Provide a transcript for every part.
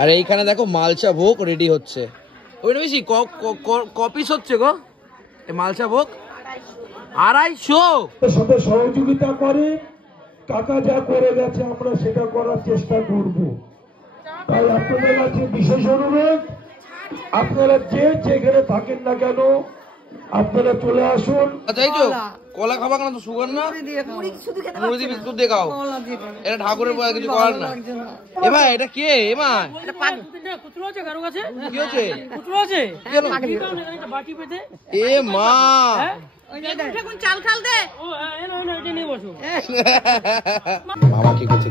আর এইখানে দেখো মালসা ভোগ রেডি হচ্ছে। ওই বেশি কপিস হচ্ছে গো এই মালসা ভোগ? 250 সাথে সহযোগিতা করে কাকা যা করে গেছে আমরা সেটা করার চেষ্টা করব। তাই আপনাদের কাছে বিশেষ অনুরোধ, আপনারা যে যেখানে থাকেন না কেন আপনারা চলে আসুন। তাইছো কলা খাবা কেন? তো সুগার না, মুড়ি দিয়ে বিস্কুট দিয়ে খাও। এটা ঠাকুরের পর কিছু করার না। এ ভাই এটা কে? এ মা কি হচ্ছে? এ মা চাল খাল দে মামা কি করছে?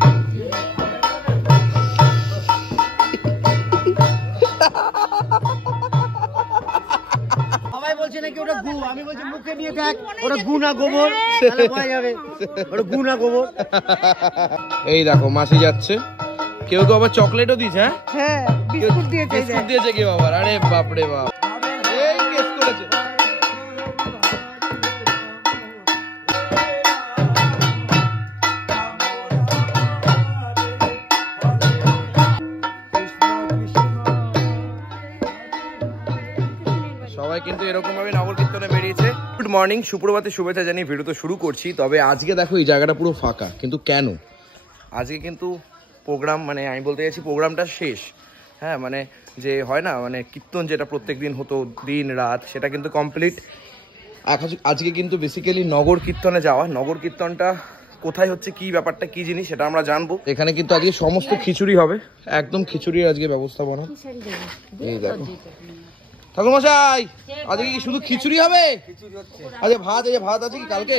সবাই বলছে নাকি ওটা গু, আমি বলছি মুখে নিয়ে দেখ ওটা গু না গোবর, তাহলে বোঝা যাবে ওটা গু না গোবর। এই দেখো মাসি যাচ্ছে, কেউ কেউ আবার চকলেটও দিচ্ছে। হ্যাঁ বিস্কুট দিয়েছে, বিস্কুট দিয়েছে কেউ আবার। আরে বাপ রে বাপ, এই কেস করেছে। সবাই কিন্তু এরকম ভাবে নগর কীর্তনে বেরিয়েছে। গুড মর্নিং, সুপ্রভাতে শুভেচ্ছা জানিয়ে ভিডিও তো শুরু করছি। তবে আজকে দেখো এই জায়গাটা পুরো ফাঁকা, কিন্তু কেন? আজকে কিন্তু প্রোগ্রাম, মানে আমি বলতে চাইছি প্রোগ্রামটা শেষ। হ্যাঁ মানে যে হয় না, মানে কীর্তন যেটা প্রত্যেক দিন হতো দিন রাত, সেটা কিন্তু কমপ্লিট। আজকে কিন্তু বেসিক্যালি নগর কীর্তনে যাওয়া। নগর কীর্তনটা কোথায় হচ্ছে, কি ব্যাপারটা, কি জিনিস, সেটা আমরা জানবো। এখানে কিন্তু আজকে সমস্ত খিচুড়ি হবে, একদম খিচুড়ির আজকে ব্যবস্থাপনা। এই দেখো ঠাকুর মশাই, আজকে কি শুধু খিচুড়ি হবে? আচ্ছা ভাত, এই যে ভাত আছে কি কালকে?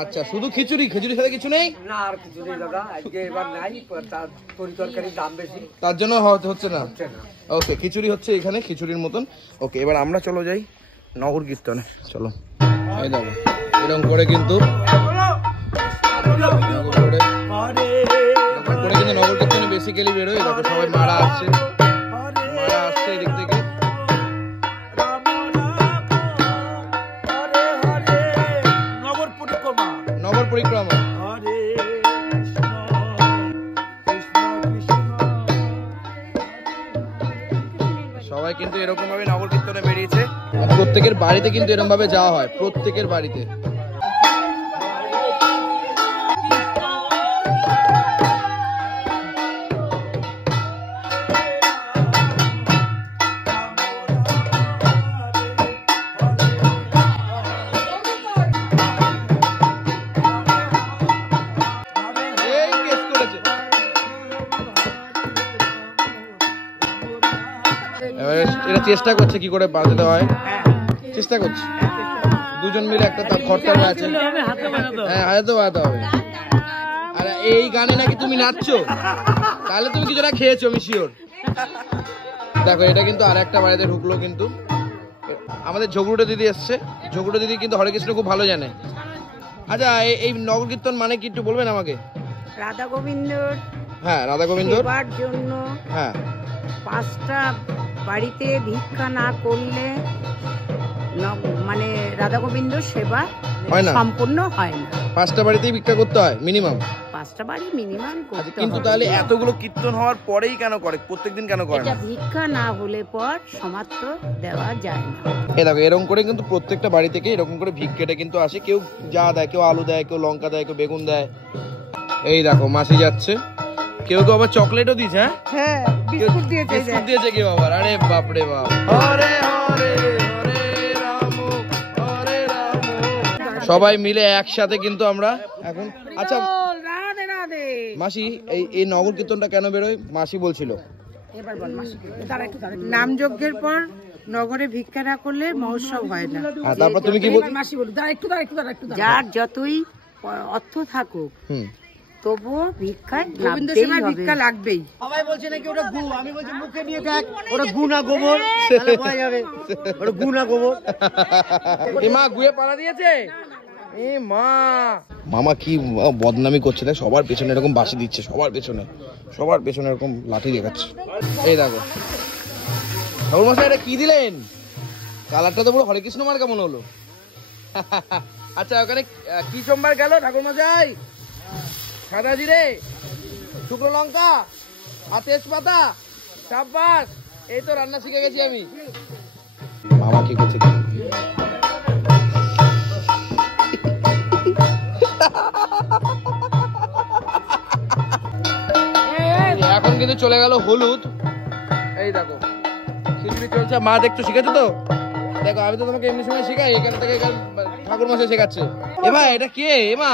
আচ্ছা শুধু খিচুড়ি, খিচুড়ির সাথে কিছু নেই না? আর খিচুড়ি দাদা আজকে এবার নাই, তার তরকারির দাম বেশি, তার জন্য হচ্ছে না। ওকে, খিচুড়ি হচ্ছে এখানে, খিচুড়ির মতন। ওকে, এবার আমরা চলো যাই নগর কীর্তনে। চলো। এই দেখো এরকম করে কিন্তু নগর কীর্তনে বেসিক্যালি বেরোয়। দেখো সবাই মারা আসছে, মারা আসছে এদিক থেকে। নগর পরিক্রমা। সবাই কিন্তু এরকম ভাবে নগর কীর্তনে বেরিয়েছে। প্রত্যেকের বাড়িতে কিন্তু এরকম ভাবে যাওয়া হয়, প্রত্যেকের বাড়িতে। এটা চেষ্টা করছে কি করে বাঁধতে হয়, চেষ্টা করছে দুজন মিলে। একটা তার খরচা আছে, হ্যাঁ হাতে বাঁধতে হবে। আর এই গানে নাকি তুমি নাচছো, তাহলে তুমি কিছুটা খেয়েছো আমি শিওর। দেখো এটা কিন্তু আর একটা বাড়িতে ঢুকলো, কিন্তু আমাদের ঝগড়ুটা দিদি এসছে। ঝগড়ুটা দিদি কিন্তু হরে কৃষ্ণ খুব ভালো জানে। আচ্ছা এই নগর কীর্তন মানে কি একটু বলবেন আমাকে? রাধা গোবিন্দর, হ্যাঁ রাধা গোবিন্দর সেবার জন্য। হ্যাঁ 5টা বাড়িতে ভিক্ষা না করলে মানে রাধা গোবিন্দ সেবা হয় না, সম্পূর্ণ হয় না। 5টা বাড়িতেই ভিক্ষা করতে হয় মিনিমাম। 5টা বাড়ি মিনিমাম করতে হয়। কিন্তু তাহলে এতগুলো কীর্তন হওয়ার পরেই কেন করে, প্রত্যেকদিন কেন করে এটা না? ভিক্ষা না হলে পর সমাপ্ত দেওয়া যায় না। এই দেখো এরকম করে কিন্তু প্রত্যেকটা বাড়ি থেকে এরকম করে ভিক্ষেটা কিন্তু আসে। কেউ যা দেয়, কেউ আলু দেয়, কেউ লঙ্কা দেয়, কেউ বেগুন দেয়। এই দেখো মাসি যাচ্ছে, কেউ কেউ আবার চকলেটও দিচ্ছে। হ্যাঁ বিস্কুট দিয়েছে, বিস্কুট দিয়েছে কেউ আবার। আরে বাপ রে বাপ। হরে হরে হরে রাম হরে রাম। সবাই মিলে একসাথে কিন্তু আমরা এখন। আচ্ছা মাসি, এই নগর কীর্তনটা কেন বেরোয় মাসি বলছিল? নামযজ্ঞের পর নগরে ভিক্ষা না করলে মহোৎসব হয় না। তারপর তুমি কি বলছো? যার যতই অর্থ থাকুক তবুও ভিক্ষায় ভিক্ষা লাগবেই। সবাই বলছে নাকি ওটা গু, আমি বলছি মুখে নিয়ে দেখ ওটা গু না গোবর, তাহলে বোঝা যাবে ওটা গু না গোবর। এ মা গুয়ে পাড়া দিয়েছে। এ মা, মামা কি বদনামি করছে দেখ, সবার পেছনে এরকম বাঁশি দিচ্ছে, সবার পেছনে এরকম লাঠি দেখাচ্ছে। এই দেখো ঠাকুর মশাই এটা কি দিলেন? কালারটা তো পুরো হরে কৃষ্ণ মার কেমন হলো। আচ্ছা ওখানে কি সোমবার গেল ঠাকুর মশাই? সাদা জিরে, শুকনো লঙ্কা, আর তেজপাতা, সাবাস। এই তো রান্না শিখে গেছি আমি। মামা কি করছে? এখন কিন্তু চলে গেল হলুদ। এই দেখো খিচুড়ি চলছে। মা দেখতে শিখেছো তো? দেখো আমি তো তোমাকে এমনি সময় শেখাই, এখান থেকে ঠাকুর মশাই শেখাচ্ছে। এ ভাই এটা কে? এ মা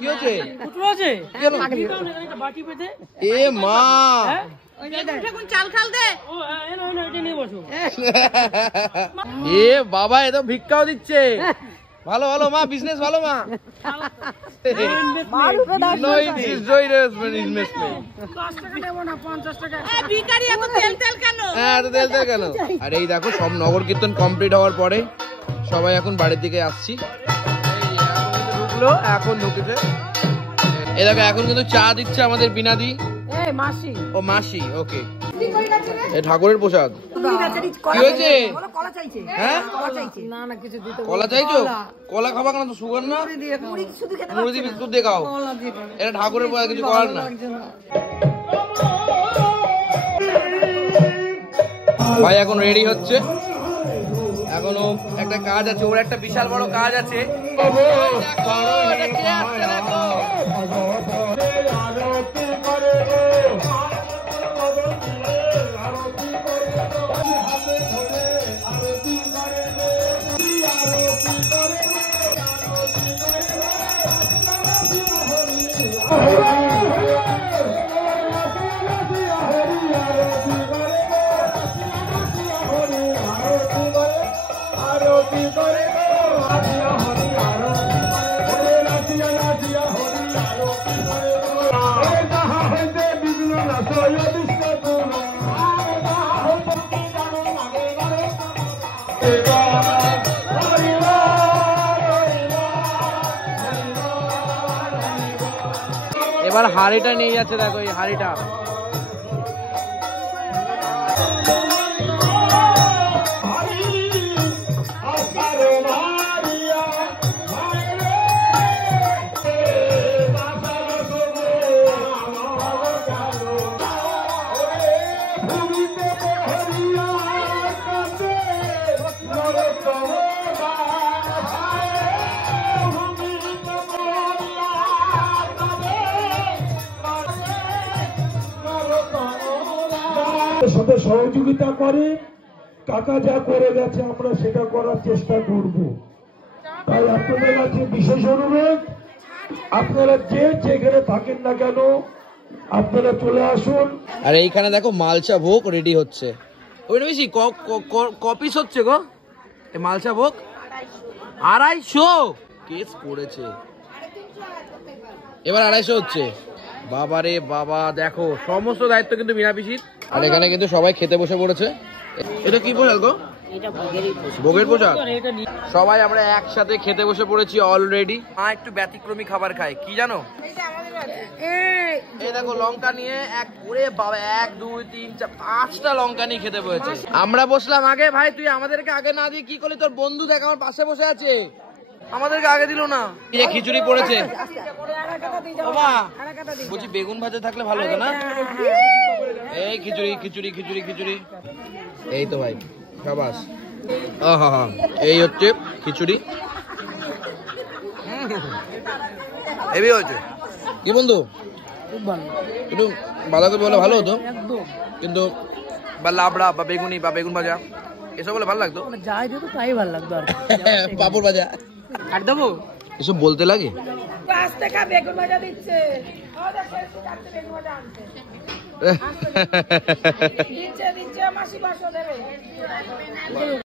কি হচ্ছে? এ মা এ বাবা, এ তো ভিক্ষাও দিচ্ছে। ভালো ভালো মা, বিজনেস ভালো মা। আর এই দেখো সব নগর কীর্তন কমপ্লিট হওয়ার পরে সবাই এখন বাড়ির দিকে আসছি। ঢুকলো, এখন ঢুকেছে। এই দেখো এখন কিন্তু চা দিচ্ছে আমাদের বিনাদি। ও মাসি, ওকে। এই ঠাকুরের প্রসাদ কি হয়েছে? হ্যাঁ কলা চাইছো? কলা খাবা কেন? তো সুগার না, মুড়ি দিয়ে বিস্কুট দিয়ে খাও। এটা ঠাকুরের প্রসাদ, কিছু করার না। ভাই এখন রেডি হচ্ছে, এখনো একটা কাজ আছে, ওর একটা বিশাল বড় কাজ আছে। এবার হাড়িটা নিয়ে যাচ্ছে, দেখো এই হাড়িটা। সাথে সহযোগিতা করে কাকা যা করে গেছে আমরা সেটা করার চেষ্টা করব। তাই আপনাদের কাছে বিশেষ অনুরোধ, আপনারা যে যেখানে থাকেন না কেন আপনারা চলে আসুন। আর এইখানে দেখো মালচা ভোগ রেডি হচ্ছে। ওই বেশি কপিস হচ্ছে গো এই মালচা ভোগ? 250 কেস করেছে, এবার 250 হচ্ছে। বাবারে বাবা, দেখো সমস্ত দায়িত্ব কিন্তু বিনা পিসির। আর এখানে কিন্তু সবাই খেতে বসে পড়েছে। এটা কি প্রসাদ গো? ভোগের প্রসাদ। সবাই আমরা একসাথে খেতে বসে পড়েছি অলরেডি। মা একটু ব্যতিক্রমী খাবার খায়, কি জানো? এই দেখো লঙ্কা নিয়ে বাবা 1 2 3 4 5টা লঙ্কা নিয়ে খেতে বসেছে। আমরা বসলাম আগে। ভাই তুই আমাদেরকে আগে না দিয়ে কি করলি? তোর বন্ধু দেখ আমার পাশে বসে আছে, আমাদেরকে আগে দিল না। এই খিচুড়ি পড়েছে বাবা, বলছি বেগুন ভাজা থাকলে ভালো হতো না? এই খিচুড়ি খিচুড়ি খিচুড়ি খিচুড়ি, এই তো ভাই শাবাশ। এই হচ্ছে খিচুড়ি। হেভি হয়েছে কি বন্ধু? একটু বাঁধাকপি বলে ভালো হতো, কিন্তু বা লাবড়া বা বেগুনি বা বেগুন ভাজা এসব বলে ভালো লাগতো। যাই দিত তাই ভালো লাগতো। আর পাপড় ভাজা কাট দেবো, এসব বলতে লাগে। পাঁচ টাকা বেগুন ভাজা দিচ্ছে, দিচ্ছে মাসি 500 দেবে।